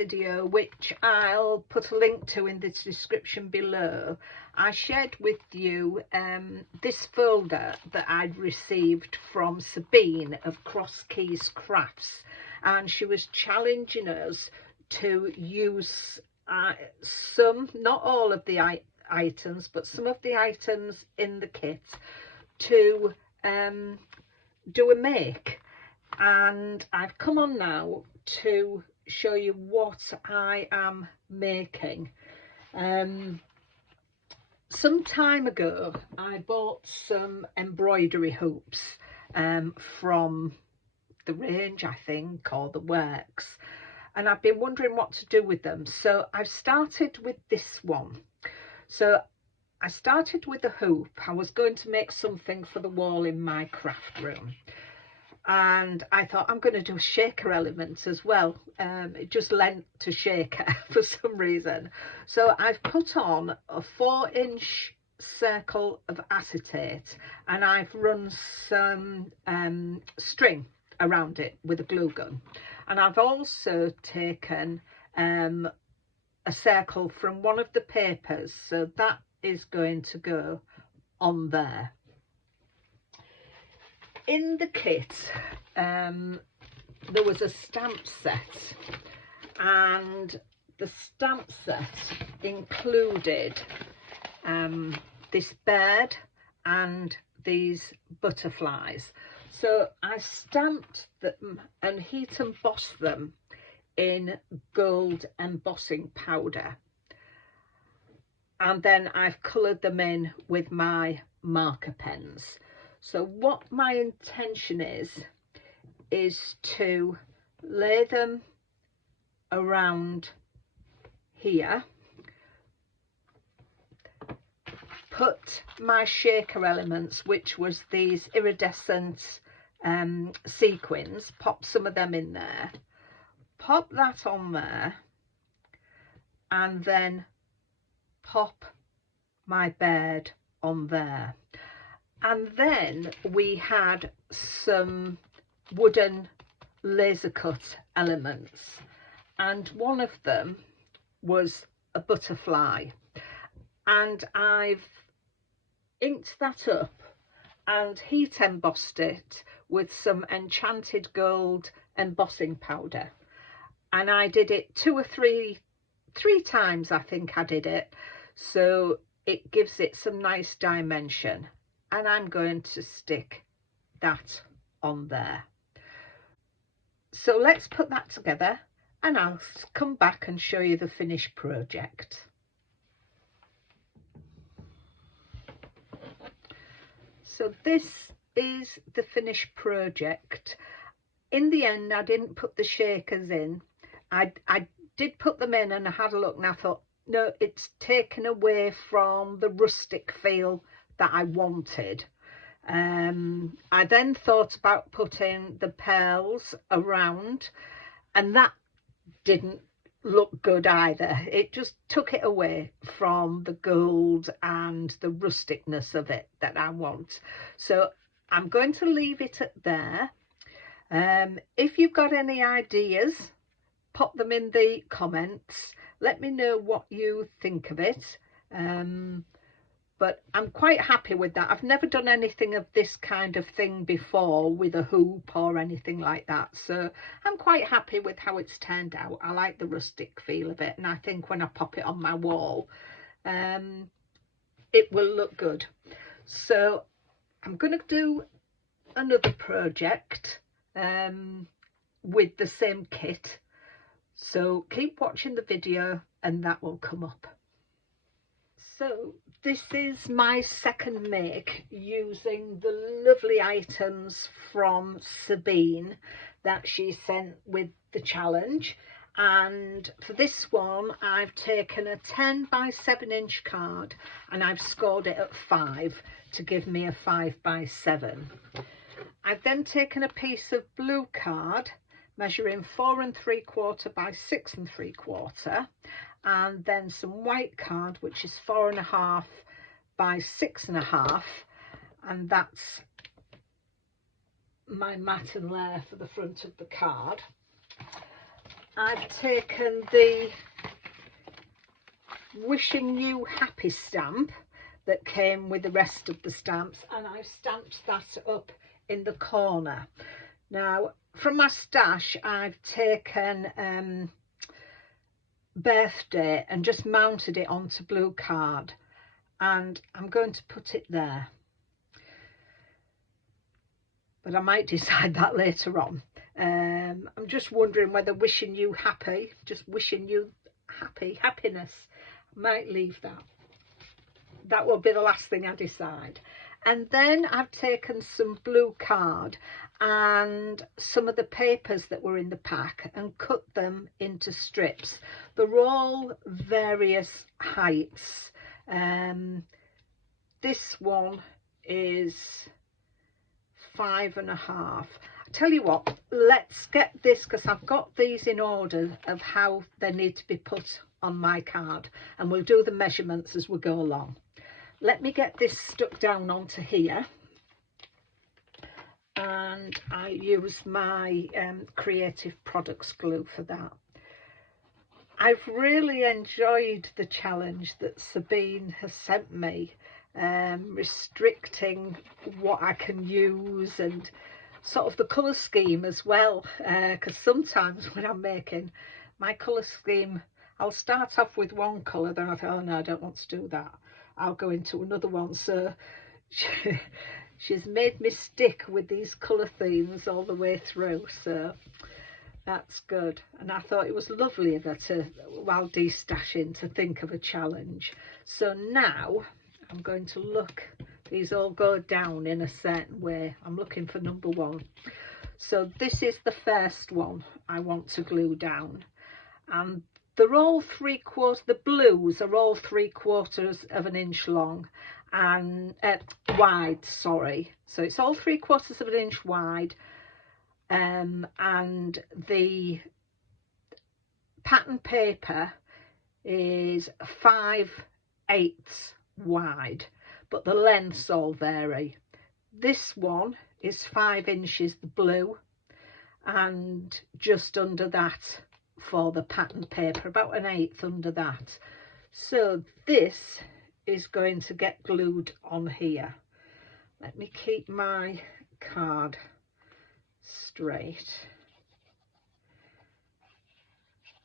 video, which I'll put a link to in the description below, I shared with you this folder that I'd received from Sabine of Cross Keys Crafts, and she was challenging us to use some, not all of the items, but some of the items in the kit to do a make. And I've come on now to show you what I am making. Some time ago I bought some embroidery hoops from the range, I think, or the works, and I've been wondering what to do with them. So I've started with this one. So I started with the hoop. I was going to make something for the wall in my craft room, and I thought I'm going to do a shaker element as well. It just lent to shaker for some reason. So I've put on a 4-inch circle of acetate, and I've run some string around it with a glue gun, and I've also taken a circle from one of the papers, so that is going to go on there. In the kit there was a stamp set, and the stamp set included this bird and these butterflies. So I stamped them and heat embossed them in gold embossing powder, and then I've coloured them in with my marker pens. So what my intention is to lay them around here, put my shaker elements, which was these iridescent sequins, pop some of them in there, pop that on there, and then pop my bird on there. And then we had some wooden laser cut elements, and one of them was a butterfly, and I've inked that up and heat embossed it with some enchanted gold embossing powder, and I did it three times, I think I did it, so it gives it some nice dimension. And I'm going to stick that on there. So let's put that together, and I'll come back and show you the finished project. So this is the finished project. In the end, I didn't put the shakers in. I did put them in, and I had a look, and I thought, no, it's taken away from the rustic feel that I wanted. I then thought about putting the pearls around, and that didn't look good either. It just took it away from the gold and the rusticness of it that I want. So I'm going to leave it at there. If you've got any ideas, pop them in the comments. Let me know what you think of it. But I'm quite happy with that. I've never done anything of this kind of thing before with a hoop or anything like that. So I'm quite happy with how it's turned out. I like the rustic feel of it. And I think when I pop it on my wall, it will look good. So I'm going to do another project with the same kit. So keep watching the video and that will come up. So this is my second make using the lovely items from Sabine that she sent with the challenge. And for this one, I've taken a 10 by 7 inch card and I've scored it at 5 to give me a 5 by 7. I've then taken a piece of blue card measuring 4 3/4 by 6 3/4, and then some white card which is 4 1/2 by 6 1/2, and that's my mat and layer for the front of the card. I've taken the wishing you happy stamp that came with the rest of the stamps, and I've stamped that up in the corner. Now from my stash I've taken birthday and just mounted it onto blue card, and I'm going to put it there, but I might decide that later on. I'm just wondering whether wishing you happy, just wishing you happiness, I might leave that. That will be the last thing I decide. And then I've taken some blue card and some of the papers that were in the pack and cut them into strips. They're all various heights. This one is 5.5. I tell you what, let's get this, because I've got these in order of how they need to be put on my card, and we'll do the measurements as we go along. Let me get this stuck down onto here, and I use my Creative Products glue for that. I've really enjoyed the challenge that Sabine has sent me, restricting what I can use and sort of the colour scheme as well, because sometimes when I'm making my colour scheme, I'll start off with one colour, then I thought, oh no, I don't want to do that, I'll go into another one. So she's made me stick with these colour themes all the way through, so that's good. And I thought it was lovely of her to, while destashing, to think of a challenge. So now I'm going to look, these all go down in a certain way. I'm looking for number 1. So this is the first one I want to glue down, and they're all 3/4, the blues are all 3/4 of an inch long and wide, sorry. So it's all 3/4 of an inch wide, and the pattern paper is 5/8 wide, but the lengths all vary. This one is 5 inches, the blue, and just under that for the pattern paper, about 1/8 under that. So this is going to get glued on here. Let me keep my card straight,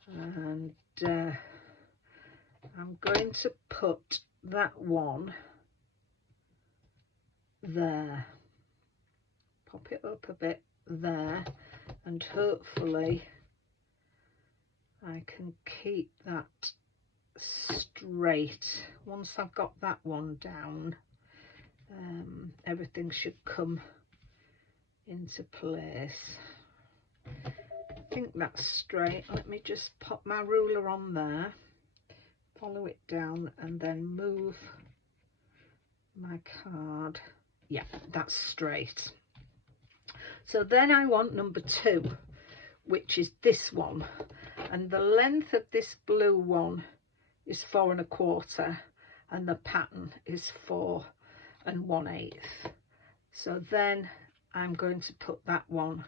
and I'm going to put that one there, pop it up a bit there, and hopefully I can keep that straight. Once I've got that one down, everything should come into place. I think that's straight. Let me just pop my ruler on there, follow it down, and then move my card. Yeah, that's straight. So then I want number 2, which is this one, and the length of this blue one is 4 1/4, and the pattern is 4 1/8. So then I'm going to put that one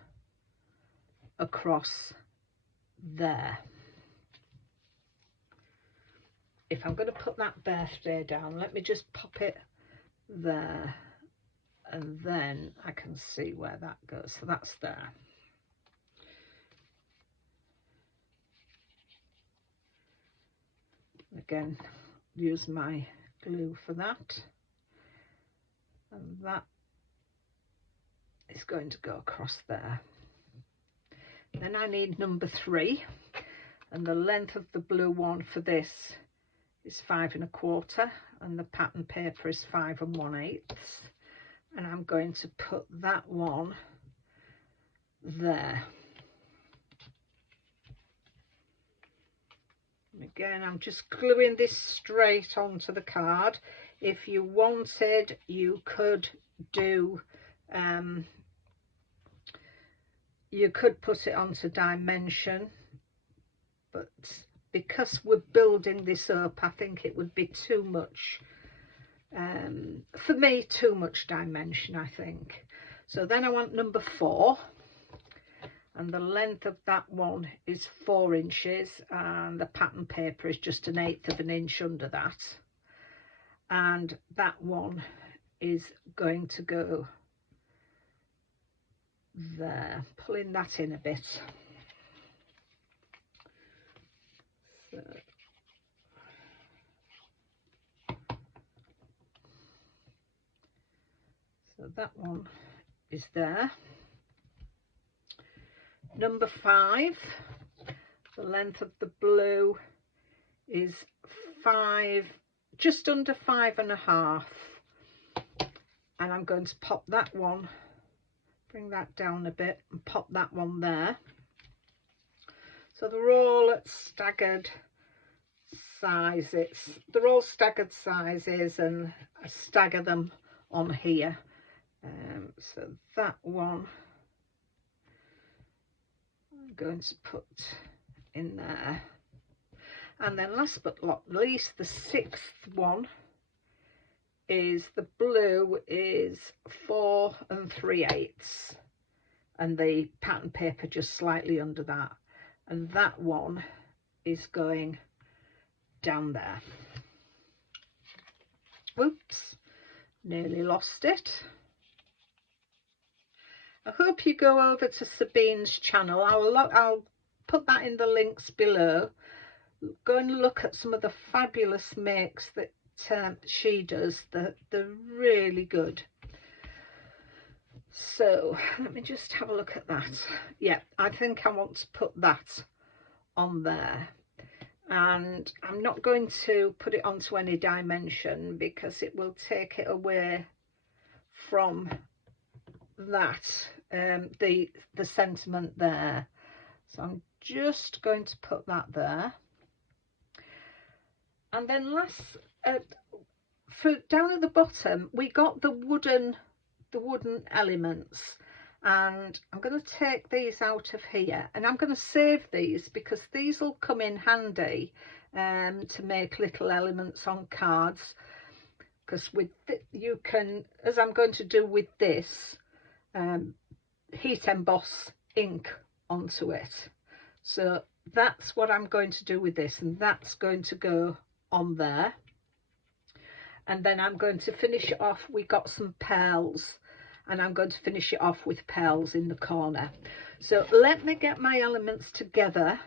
across there. If I'm going to put that birthday down, let me just pop it there, and then I can see where that goes. So that's there. Again, use my glue for that, and that is going to go across there. Then I need number 3, and the length of the blue one for this is 5 1/4, and the pattern paper is 5 1/8, and I'm going to put that one there. Again, I'm just gluing this straight onto the card. If you wanted, you could do you could put it onto dimension, but because we're building this up, I think it would be too much, for me, too much dimension, I think. So then I want number 4, and the length of that one is 4 inches, and the pattern paper is just 1/8 of an inch under that, and that one is going to go there, pulling that in a bit. So that one is there. Number 5, the length of the blue is 5, just under 5.5, and I'm going to pop that one, bring that down a bit and pop that one there. So they're all at staggered sizes. They're all staggered sizes, and I stagger them on here. So that one I'm going to put in there, and then last but not least, the 6th one is the blue is 4 3/8, and the pattern paper just slightly under that, and that one is going down there. Oops, nearly lost it. I hope you go over to Sabine's channel. I'll put that in the links below. Go and look at some of the fabulous makes that she does. They're really good. So let me just have a look at that. Yeah, I think I want to put that on there, and I'm not going to put it onto any dimension because it will take it away from that, the sentiment there. So I'm just going to put that there, and then last, for down at the bottom we got the wooden elements, and I'm going to take these out of here, and I'm going to save these because these will come in handy to make little elements on cards, because with you can, as I'm going to do with this, heat emboss ink onto it. So that's what I'm going to do with this, and that's going to go on there. And then I'm going to finish it off. We got some pearls, and I'm going to finish it off with pearls in the corner. So let me get my elements together,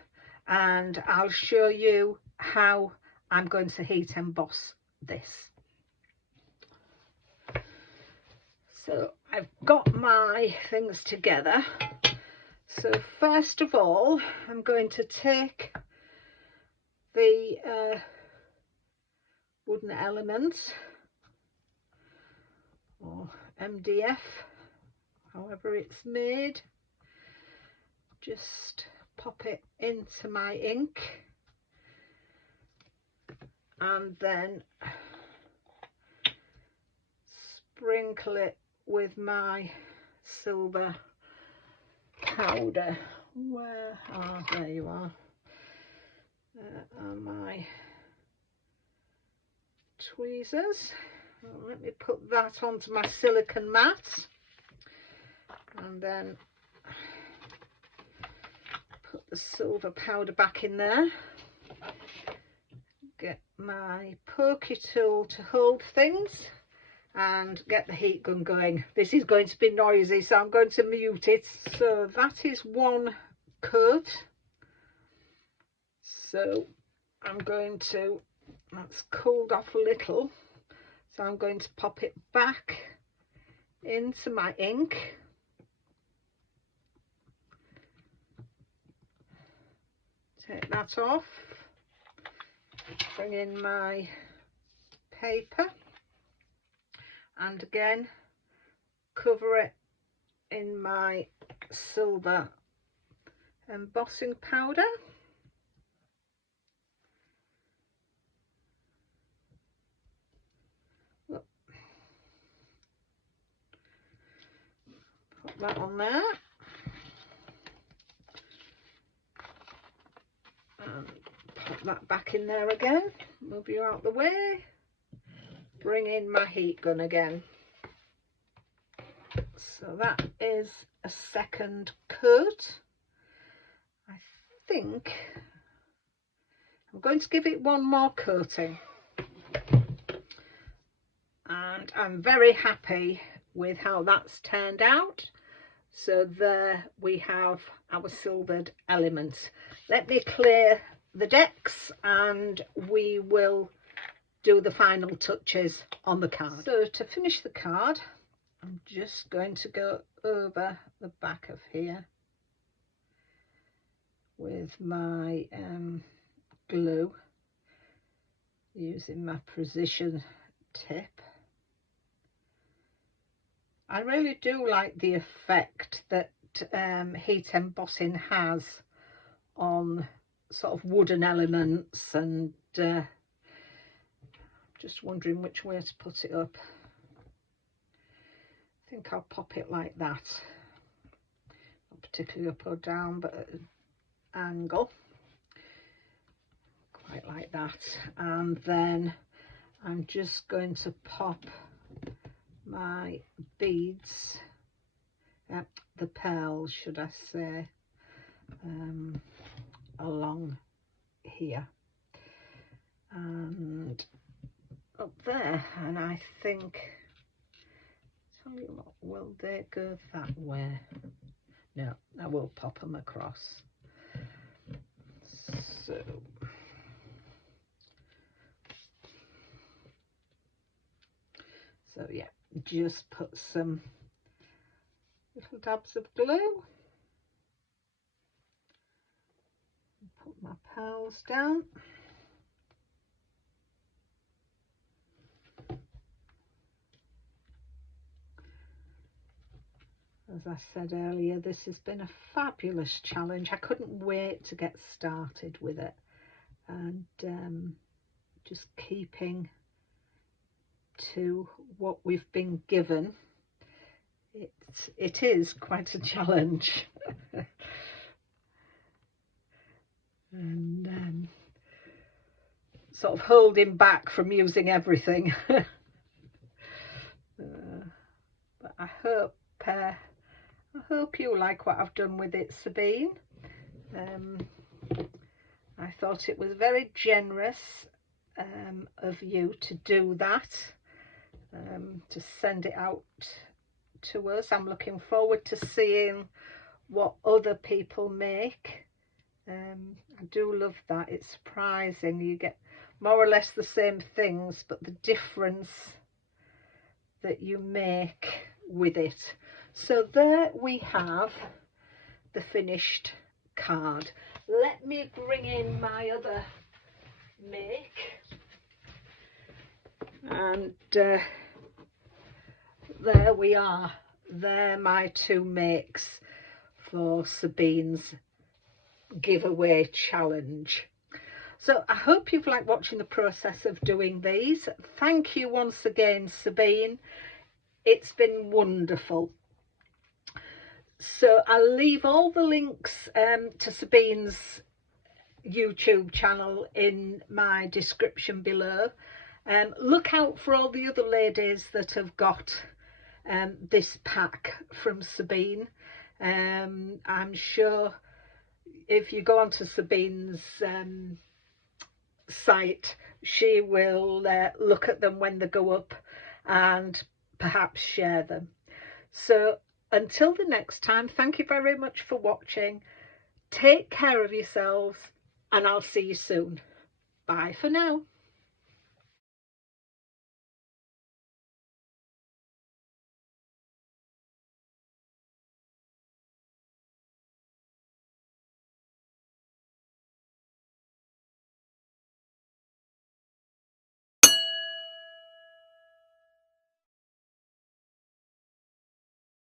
and I'll show you how I'm going to heat emboss this. So I've got my things together. So first of all, I'm going to take the wooden element, or MDF, however it's made, just pop it into my ink, and then sprinkle it with my silver powder. Where are, there you are, there are my tweezers. Well, let me put that onto my silicone mat, and then put the silver powder back in there. Get my pokey tool to hold things, and get the heat gun going. This is going to be noisy, so I'm going to mute it. So that is one coat. So I'm going to, that's cooled off a little, so I'm going to pop it back into my ink. Take that off, bring in my paper, and again cover it in my silver embossing powder. Put that on there, and put that back in there again. Move you out the way. Bring in my heat gun again. So that is a second coat. think I'm going to give it one more coating, and I'm very happy with how that's turned out. So there we have our silvered elements. Let me clear the decks and we will do the final touches on the card. So to finish the card, I'm just going to go over the back of here with my glue, using my precision tip. I really do like the effect that heat embossing has on sort of wooden elements, and just wondering which way to put it up. I think I'll pop it like that, not particularly up or down, but at an angle, quite like that. And then I'm just going to pop my beads, the pearls should I say, along here and up there, and I think, tell you what, will they go that way? No, I will pop them across. So yeah, just put some little dabs of glue, put my pearls down, as I said earlier, this has been a fabulous challenge. I couldn't wait to get started with it, and just keeping to what we've been given, it is quite a challenge. And sort of holding back from using everything. But I hope you like what I've done with it, Sabine. I thought it was very generous of you to do that, to send it out to us. I'm looking forward to seeing what other people make. I do love that. It's surprising, you get more or less the same things, but the difference that you make with it. So there we have the finished card. Let me bring in my other make, and there we are. They're my two makes for Sabine's giveaway challenge. So I hope you've liked watching the process of doing these. Thank you once again, Sabine. It's been wonderful. So I'll leave all the links to Sabine's YouTube channel in my description below. Look out for all the other ladies that have got this pack from Sabine. I'm sure if you go onto Sabine's site, she will look at them when they go up and perhaps share them. So until the next time, thank you very much for watching. Take care of yourselves, and I'll see you soon. Bye for now.